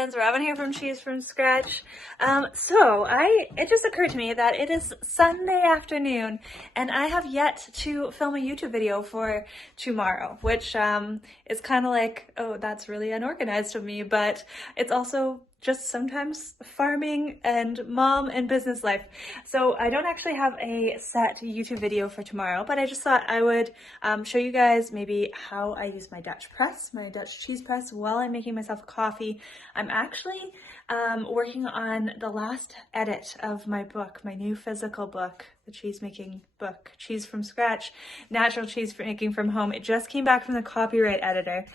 friends, Robin here from Cheese from Scratch. It just occurred to me that it is Sunday afternoon and I have yet to film a YouTube video for tomorrow, which is kind of like, oh, that's really unorganized of me, but it's also just sometimes farming and mom and business life. So I don't actually have a set YouTube video for tomorrow, but I just thought I would show you guys maybe how I use my Dutch press, my Dutch cheese press, while I'm making myself coffee. I'm actually working on the last edit of my book, my new physical book, the cheese making book, Cheese from Scratch, Natural Cheese Making from Home. It just came back from the copyright editor.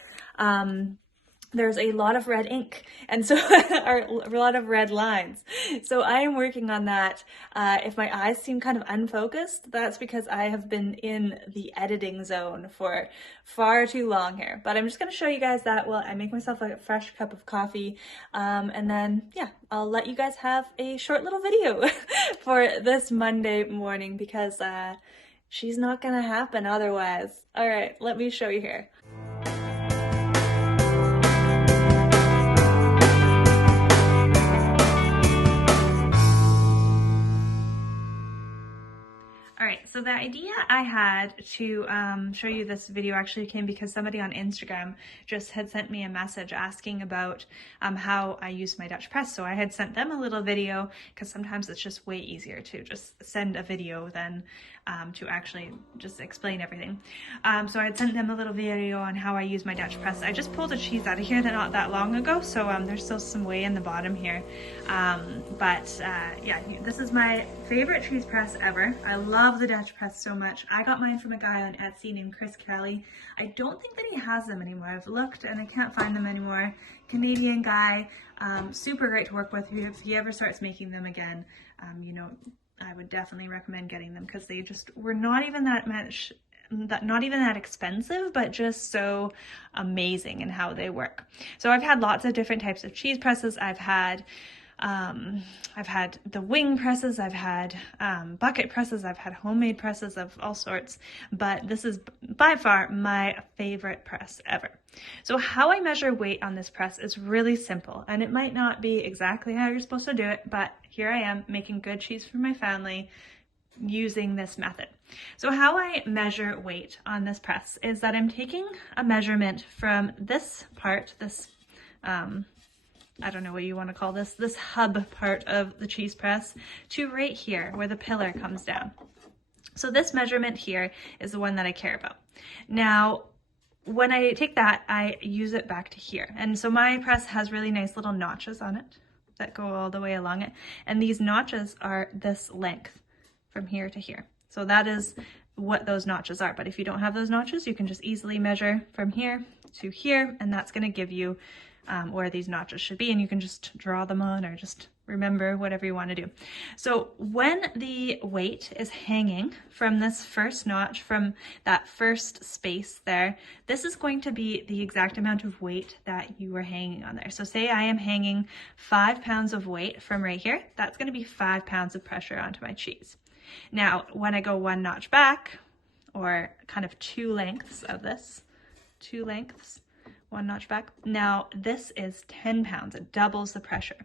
There's a lot of red ink and so a lot of red lines. So I am working on that. If my eyes seem kind of unfocused, that's because I have been in the editing zone for far too long here. But I'm just going to show you guys that while I make myself a fresh cup of coffee. And then, yeah, I'll let you guys have a short little video for this Monday morning because she's not going to happen otherwise. All right, let me show you here. Alright, so the idea I had to show you this video actually came because somebody on Instagram just had sent me a message asking about how I use my Dutch press. So I had sent them a little video because sometimes it's just way easier to just send a video than to actually just explain everything. So I had sent them a little video on how I use my Dutch press. I just pulled a cheese out of here not that long ago, so there's still some whey in the bottom here. Yeah, this is my favorite cheese press ever. I love the Dutch press so much. I got mine from a guy on Etsy named Chris Kelly. I don't think that he has them anymore. I've looked and I can't find them anymore. Canadian guy, super great to work with. If he ever starts making them again, you know, I would definitely recommend getting them because they just were not even that much, not even that expensive, but just so amazing in how they work. So I've had lots of different types of cheese presses. I've had the wing presses, I've had bucket presses, I've had homemade presses of all sorts, but this is by far my favorite press ever. So how I measure weight on this press is really simple, and it might not be exactly how you're supposed to do it, but here I am making good cheese for my family using this method. So how I measure weight on this press is that I'm taking a measurement from this part, this I don't know what you want to call this hub part of the cheese press, to right here where the pillar comes down. So this measurement here is the one that I care about. Now, when I take that, I use it back to here. And so my press has really nice little notches on it that go all the way along it. And these notches are this length from here to here. So that is what those notches are. But if you don't have those notches, you can just easily measure from here to here, and that's going to give you where these notches should be, and you can just draw them on or just remember whatever you want to do. So when the weight is hanging from this first notch, from that first space there, this is going to be the exact amount of weight that you were hanging on there. So say I am hanging 5 pounds of weight from right here, that's going to be 5 pounds of pressure onto my cheese. Now, when I go one notch back, or kind of 2 lengths of this, 2 lengths, one notch back. Now this is 10 pounds, it doubles the pressure.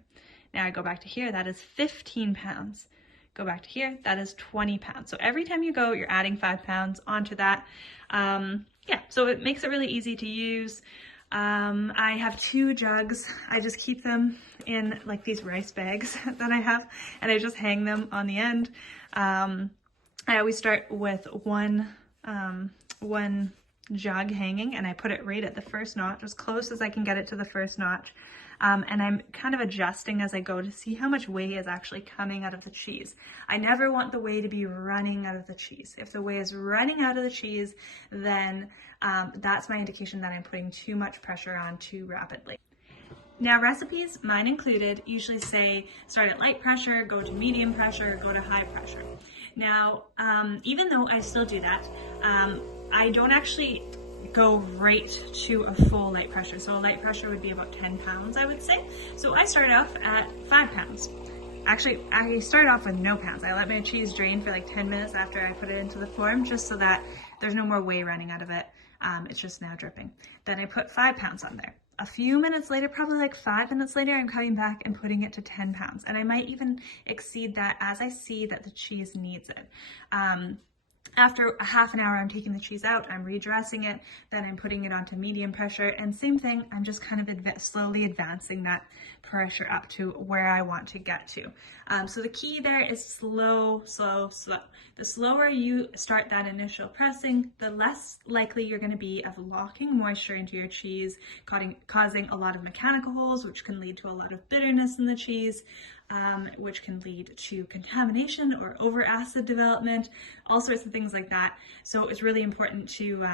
Now I go back to here, that is 15 pounds. Go back to here, that is 20 pounds. So every time you go, you're adding 5 pounds onto that. Yeah, so it makes it really easy to use. I have 2 jugs. I just keep them in like these rice bags that I have, and I just hang them on the end. I always start with one jug hanging, and I put it right at the first notch, as close as I can get it to the first notch. And I'm kind of adjusting as I go to see how much whey is actually coming out of the cheese. I never want the whey to be running out of the cheese. If the whey is running out of the cheese, then that's my indication that I'm putting too much pressure on too rapidly. Now recipes, mine included, usually say start at light pressure, go to medium pressure, go to high pressure. Now, even though I still do that, I don't actually go right to a full light pressure. So a light pressure would be about 10 pounds, I would say. So I start off at 5 pounds. Actually, I started off with no pounds. I let my cheese drain for like 10 minutes after I put it into the form, just so that there's no more whey running out of it. It's just now dripping. Then I put 5 pounds on there. a few minutes later, probably like 5 minutes later, I'm coming back and putting it to 10 pounds. And I might even exceed that as I see that the cheese needs it. After a half an hour, I'm taking the cheese out, I'm redressing it, then I'm putting it onto medium pressure, and same thing, I'm just kind of slowly advancing that pressure up to where I want to get to. So the key there is slow, slow, slow. The slower you start that initial pressing, the less likely you're going to be of locking moisture into your cheese, causing a lot of mechanical holes, which can lead to a lot of bitterness in the cheese. Which can lead to contamination or over acid development, all sorts of things like that. So it's really important to,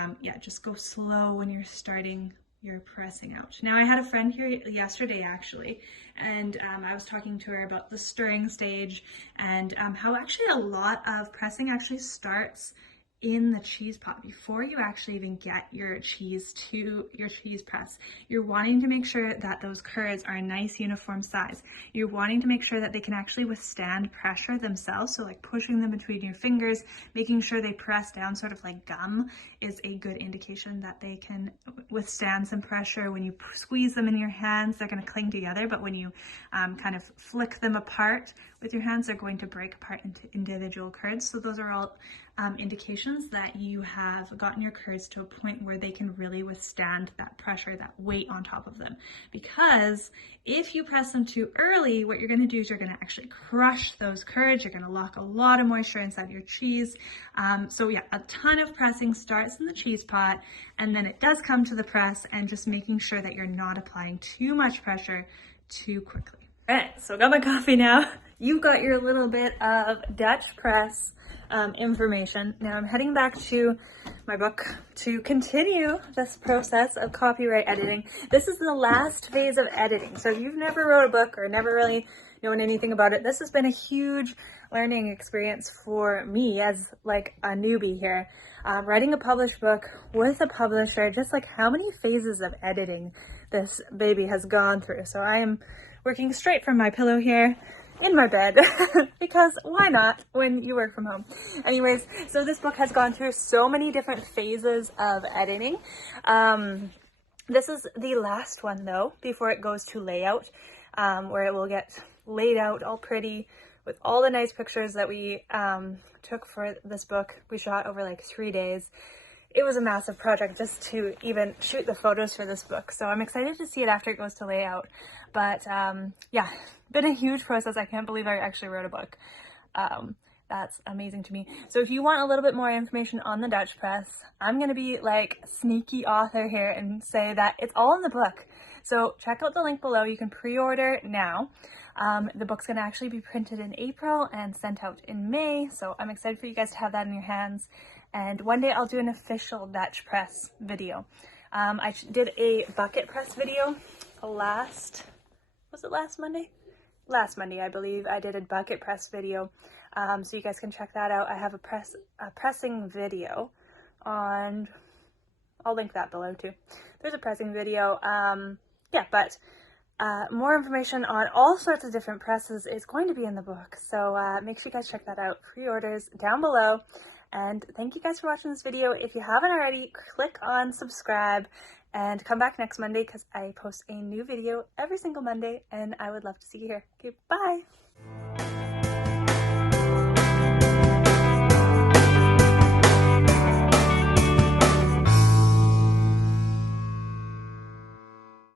just go slow when you're starting your pressing out. Now, I had a friend here yesterday actually, and I was talking to her about the stirring stage and how actually a lot of pressing actually starts in the cheese pot before you actually even get your cheese to your cheese press. You're wanting to make sure that those curds are a nice uniform size. You're wanting to make sure that they can actually withstand pressure themselves. So like pushing them between your fingers, making sure they press down sort of like gum is a good indication that they can withstand some pressure. When you squeeze them in your hands, they're going to cling together, but when you kind of flick them apart with your hands, they're going to break apart into individual curds. So those are all indications that you have gotten your curds to a point where they can really withstand that pressure, that weight on top of them. Because if you press them too early, what you're going to do is you're going to actually crush those curds. You're going to lock a lot of moisture inside your cheese. So yeah, a ton of pressing starts in the cheese pot, and then it does come to the press, and just making sure that you're not applying too much pressure too quickly. All right, so I got my coffee now. You've got your little bit of Dutch press information. Now I'm heading back to my book to continue this process of copyright editing. This is the last phase of editing. So if you've never wrote a book or never really known anything about it, this has been a huge learning experience for me as like a newbie here. Writing a published book with a publisher, just like how many phases of editing this baby has gone through. So I am working straight from my pillow here in my bed because why not when you work from home? Anyways, so this book has gone through so many different phases of editing. This is the last one though, before it goes to layout, where it will get laid out all pretty with all the nice pictures that we took for this book. We shot over like 3 days. It was a massive project just to even shoot the photos for this book. So I'm excited to see it after it goes to layout. But yeah, been a huge process. I can't believe I actually wrote a book. That's amazing to me. So if you want a little bit more information on the Dutch press, I'm going to be like sneaky author here and say that it's all in the book. So check out the link below. You can pre-order now. The book's going to actually be printed in April and sent out in May. So I'm excited for you guys to have that in your hands. And one day I'll do an official Dutch press video. I did a bucket press video last Monday? Last Monday, I believe. I did a bucket press video. So you guys can check that out. I have a pressing video on, I'll link that below too. There's a pressing video. More information on all sorts of different presses is going to be in the book. So make sure you guys check that out. Pre-orders down below. And thank you guys for watching this video. If you haven't already, click on subscribe and come back next Monday because I post a new video every single Monday and I would love to see you here. Okay, bye.